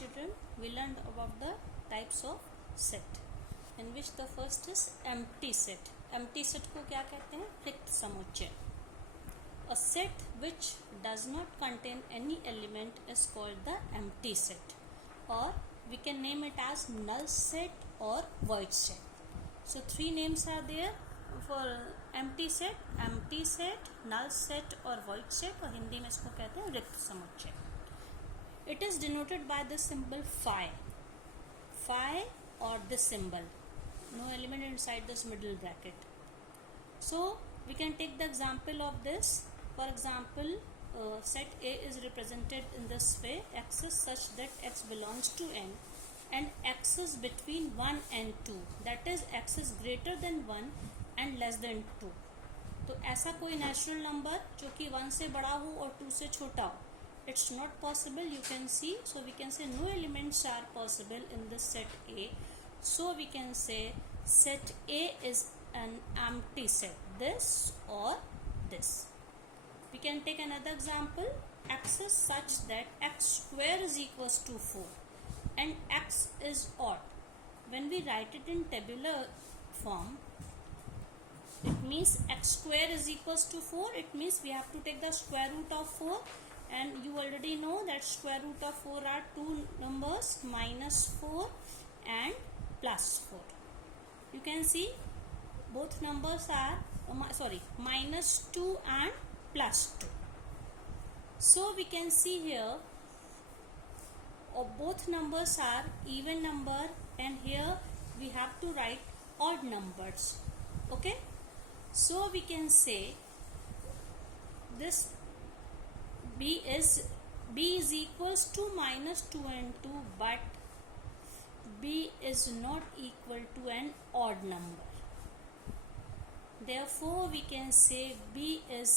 children, we learned about the types of set, in which the first is empty set. Empty set को क्या कहते हैं? रिक्त समुच्चय. A set which does not contain any element is called the empty set, or we can name it as null set or void set. So three names are there for empty set, null set or void set, और हिंदी में इसको कहते हैं रिक्त समुच्चय. It is denoted by the symbol phi or this symbol. No element inside this middle bracket. So we can take the example of this. For example, set A is represented in this way: x is such that x belongs to n and x is between 1 and 2. That is, x is greater than 1 and less than 2. तो ऐसा कोई natural number जो कि 1 से बड़ा हो और 2 से छोटा हो, it's not possible. You can see, so we can say no elements are possible in this set A. So we can say set A is an empty set, this or this. We can take another example. X is such that x square is equals to 4 and x is odd. When we write it in tabular form, it means x square is equals to 4. It means we have to take the square root of 4, and you already know that square root of 4 are two numbers, -4 and +4. You can see both numbers are -2 and +2. So we can see here both numbers are even number, and here we have to write odd numbers. Okay, so we can say this b is equals to -2 and 2, but b is not equal to an odd number. Therefore we can say b is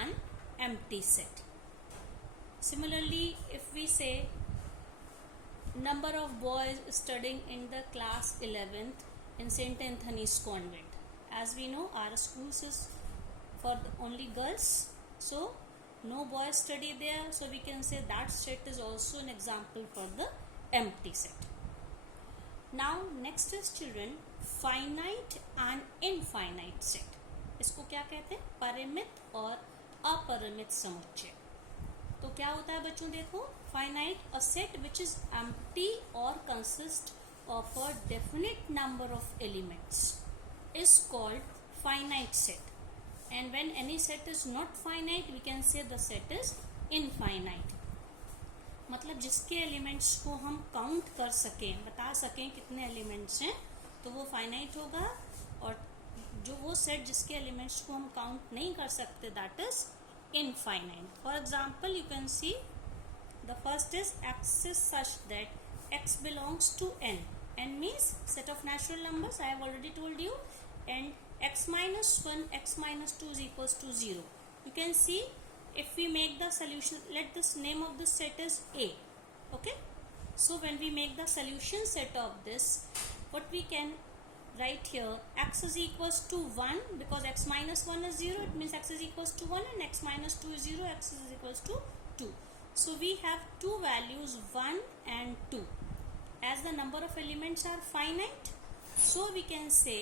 an empty set. Similarly, if we say number of boys studying in the class 11th in St. Anthony's Convent, as we know our schools is for only girls, so no boys study there, so we can say that set is also an example for the empty set. Now next is children, finite and infinite set. इसको क्या कहते हैं? परिमित और अपरिमित समुच्चय. तो क्या होता है बच्चों? देखो, finite, a set which is empty or consist of a definite number of elements is called finite set. And when any set is not finite, we can say the set is infinite. मतलब जिसके elements को हम count कर सकें, बता सकें कितने elements हैं, तो वो फाइनाइट होगा. और जो वो सेट जिसके एलिमेंट्स को हम काउंट नहीं कर सकते, that is infinite. For example, you can see the first is x is such that x belongs to n. n means set of natural numbers, I have already told you, and x minus 1, x minus 2 is equals to 0. You can see, if we make the solution, let this name of this set is A. Okay, so when we make the solution set of this, what we can write here, x is equals to 1, because x minus 1 is 0, it means x is equals to 1, and x minus 2 is 0, x is equals to 2. So we have two values, 1 and 2. As the number of elements are finite, so we can say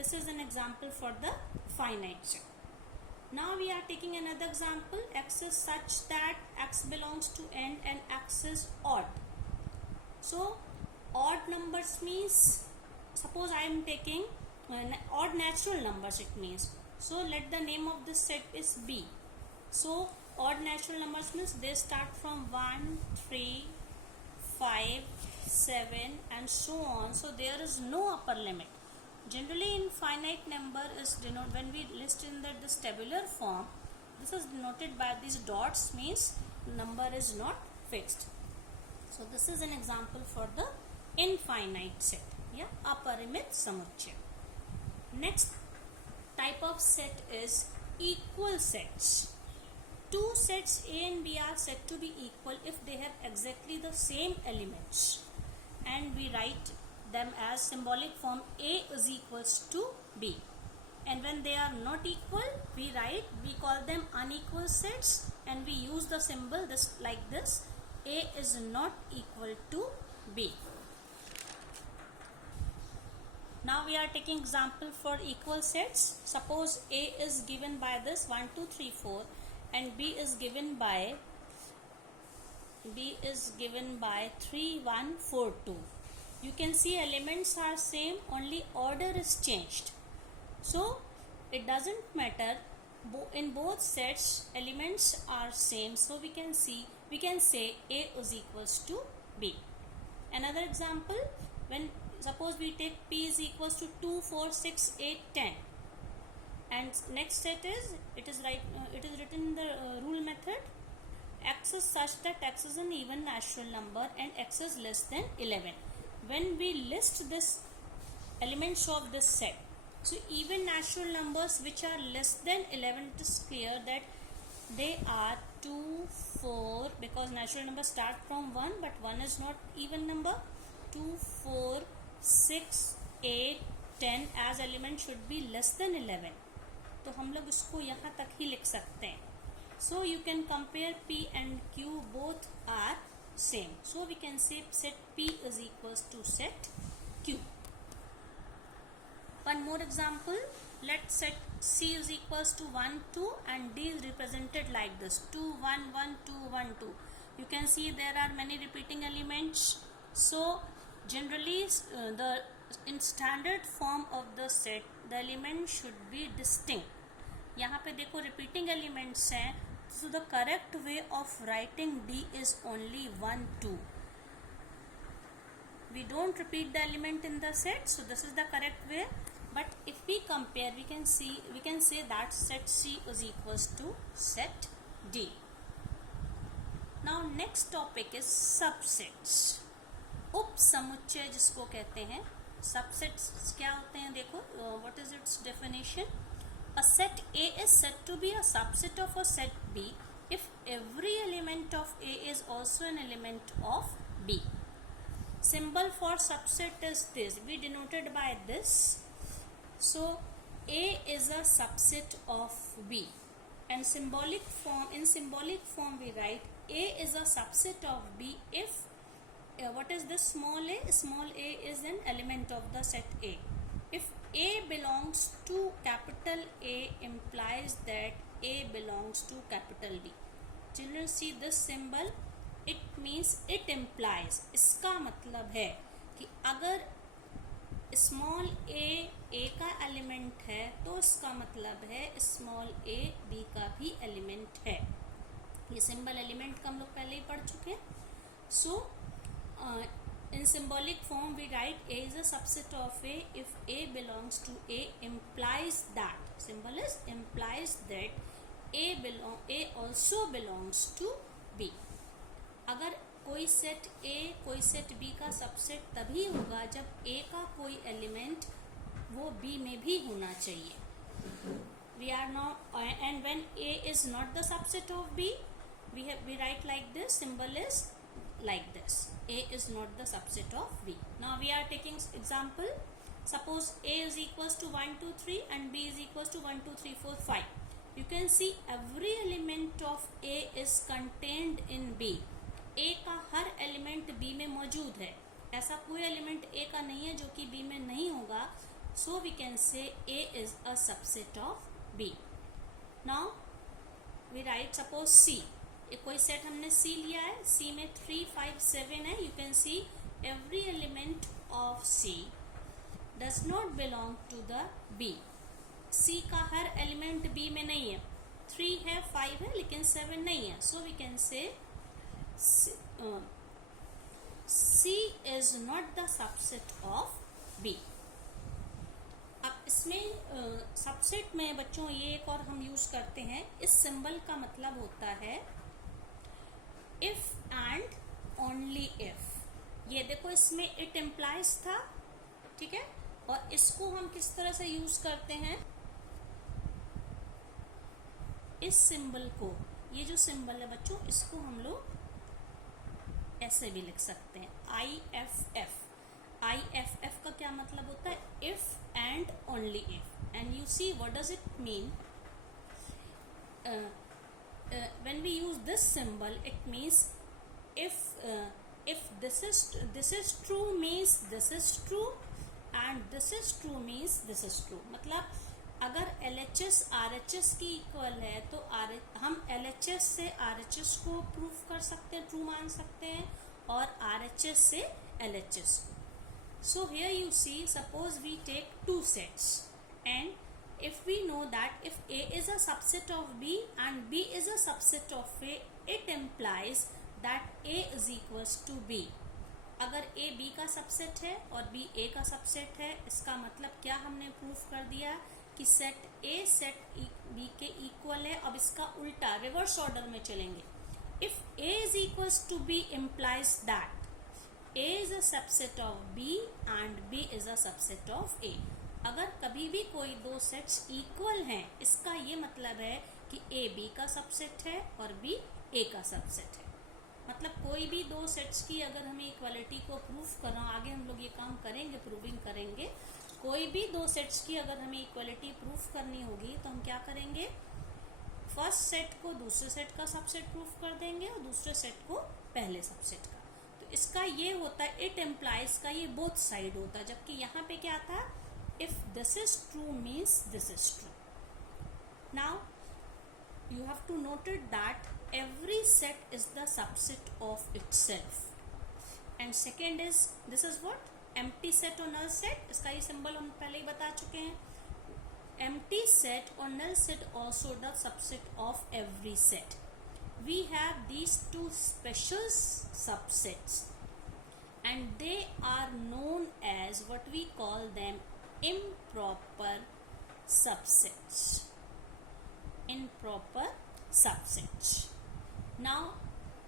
this is an example for the finite set. Now we are taking another example. X is such that x belongs to n and x is odd. So odd numbers means, suppose I am taking odd natural numbers, it means. So let the name of this set is B. So odd natural numbers means they start from 1, 3, 5, 7 and so on. So there is no upper limit. Generally infinite number is denoted, when we list in this tabular form, this is denoted by these dots, means number is not fixed. So this is an example for the infinite set, yeah, aparimit samuchya. Next type of set is equal sets. Two sets A and B are said to be equal if they have exactly the same elements, and we write them as symbolic form A is equals to B. And when they are not equal, we call them unequal sets, and we use the symbol this like this. A is not equal to B. Now we are taking example for equal sets. Suppose A is given by this 1 2 3 4 and B is given by 3 1 4 2. You can see elements are same, only order is changed. So it doesn't matter, in both sets elements are same, so we can say A is equals to B. Another example, when suppose we take P is equals to 2 4 6 8 10, and next set is it is written in the rule method, x is such that x is an even natural number and x is less than 11. When we list this elements of this set, so even natural numbers which are less than 11, it is clear that they are 2 4, because natural numbers start from 1 but 1 is not even number. 2 4 6 8 10 as element should be less than 11, तो हम लोग इसको यहाँ तक ही लिख सकते हैं. So you can compare P and Q, both are same, so we can say set P is equals to set Q. One more example, let's set C is equals to 1 2 and D is represented like this 2 1 1 2 1 2. You can see there are many repeating elements, so generally in standard form of the set the element should be distinct. यहाँ पे देखो repeating elements हैं, so the correct way of writing D is only 1 2. We don't repeat the element in the set, so this is the correct way. But if we compare, we can say that set C is equals to set D. Now next topic is subsets. उप समुच्चय जिसको कहते हैं. Subsets क्या होते हैं, देखो what is its definition. A set A is said to be a subset of a set B if every element of A is also an element of B. Symbol for subset is this, we denoted by this. So A is a subset of B, and in symbolic form we write A is a subset of B if what is this small a? Small a is an element of the set A. If A belongs to capital A implies that A belongs to capital B. Children, see this symbol, it means it implies. इसका मतलब है कि अगर small ए का element है तो इसका मतलब है स्मॉल ए बी का भी एलिमेंट है. ये सिंबल एलिमेंट का हम लोग पहले ही पढ़ चुके हैं. सो in symbolic form we write A is a subset of A if A belongs to A implies that, symbol is implies that A also belongs to B. अगर कोई सेट A कोई सेट B का subset तभी होगा जब A का कोई element वो B में भी होना चाहिए. We are now and when A is not the subset of B, we write like this, symbol is like this, A is not the subset of B. Now we are taking example, suppose A is equals to 1 2 3 and B is equals to 1 2 3 4 5. You can see every element of A is contained in B. A का हर element B में मौजूद है, ऐसा कोई element A का नहीं है जो कि B में नहीं होगा. So we can say A is a subset of B. Now we write suppose C, एक कोई सेट हमने C लिया है, C में 3 5 7 है. You can see every element of C does not belong to the B. C का हर element B में नहीं है. 3 है 5 है लेकिन 7 नहीं है. So we can say C is not the subset of B. अब इसमें सबसेट में बच्चों ये एक और हम यूज करते हैं, इस सिंबल का मतलब होता है इफ एंड ओनली इफ. ये देखो इसमें इट इम्प्लाइज था, ठीक है, और इसको हम किस तरह से यूज करते हैं, इस सिंबल को, ये जो सिंबल है बच्चों इसको हम लोग ऐसे भी लिख सकते हैं IFF. IFF का क्या मतलब होता है, if and only if. And you see what does it mean. when we use this symbol, it means if this is true means this is true and this is true means this is true. मतलब अगर LHS RHS की equal है तो हम LHS से RHS को proof कर सकते हैं, ट्रू मान सकते हैं, और RHS से LHS को. So here you see, suppose we take two sets, and if we know that if A is a subset of B and B is a subset of A, it implies that A is equals to B. अगर A B का subset है और B A का subset है, इसका मतलब क्या हमने प्रूफ कर दिया कि सेट A सेट B के इक्वल है. अब इसका उल्टा रिवर्स ऑर्डर में चलेंगे. If A is equals to B implies that A is a subset of B and B is a subset of A. अगर कभी भी कोई दो सेट्स इक्वल हैं, इसका ये मतलब है कि A B का सबसेट है और B A का सबसेट है. मतलब कोई भी दो सेट्स की अगर हमें इक्वालिटी को प्रूफ करना, आगे हम लोग ये काम करेंगे, प्रूविंग करेंगे. कोई भी दो सेट्स की अगर हमें इक्वालिटी प्रूफ करनी होगी तो हम क्या करेंगे, फर्स्ट सेट को दूसरे सेट का सबसेट प्रूफ कर देंगे और दूसरे सेट को पहले सबसेट का. तो इसका ये होता है, इट एम्प्लाइज का ये बोथ साइड होता है. जबकि यहाँ पे क्या था, if this is true means this is true. Now you have to note it that every set is the subset of itself, and second is, this is what, empty set or null set. इसका ये symbol हम पहले ही बता चुके हैं. empty set or null set also the subset of every set. We have these two special subsets and they are known as what we call them improper subsets. Improper subsets. Now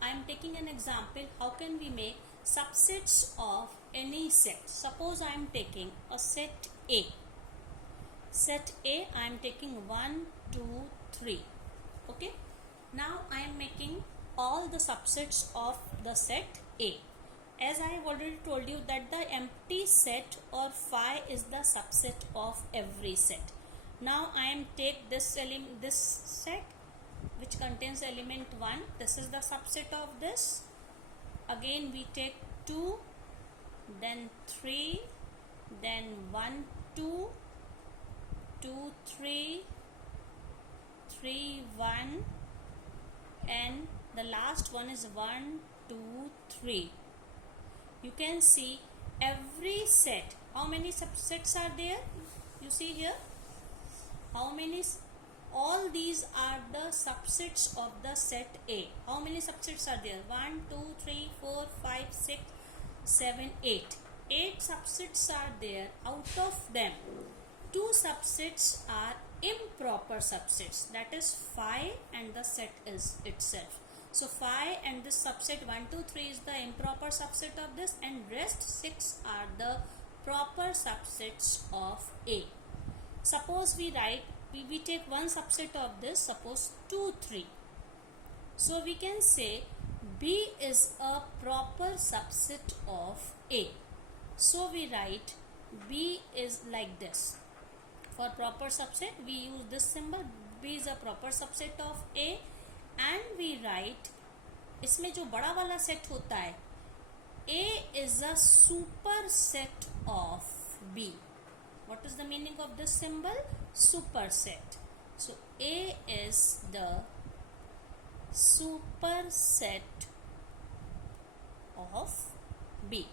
I am taking an example. How can we make subsets of any set? Suppose I am taking a set A. Set A, I am taking 1, 2, 3. Okay. Now I am making all the subsets of the set A. As I have already told you that the empty set or phi is the subset of every set. Now I am take this set which contains element 1. This is the subset of this. Again we take 2, then 3, then 1, 2, 2, 3, 3, 1, and the last one is 1, 2, 3. You can see every set. How many subsets are there? You see here. How many? All these are the subsets of the set A. How many subsets are there? 1, 2, 3, 4, 5, 6, 7, 8. 8 subsets are there. Out of them, 2 subsets are improper subsets. That is phi and the set is itself. So phi and this subset 1, 2, 3 is the improper subset of this, and rest 6 are the proper subsets of A. Suppose we take one subset of this, suppose 2, 3. So we can say B is a proper subset of A. So we write B is like this. For proper subset we use this symbol. B is a proper subset of A, and we write, इसमें जो बड़ा वाला set होता है, A is a superset of B. What is the meaning of this symbol? Superset. So A is the superset of B.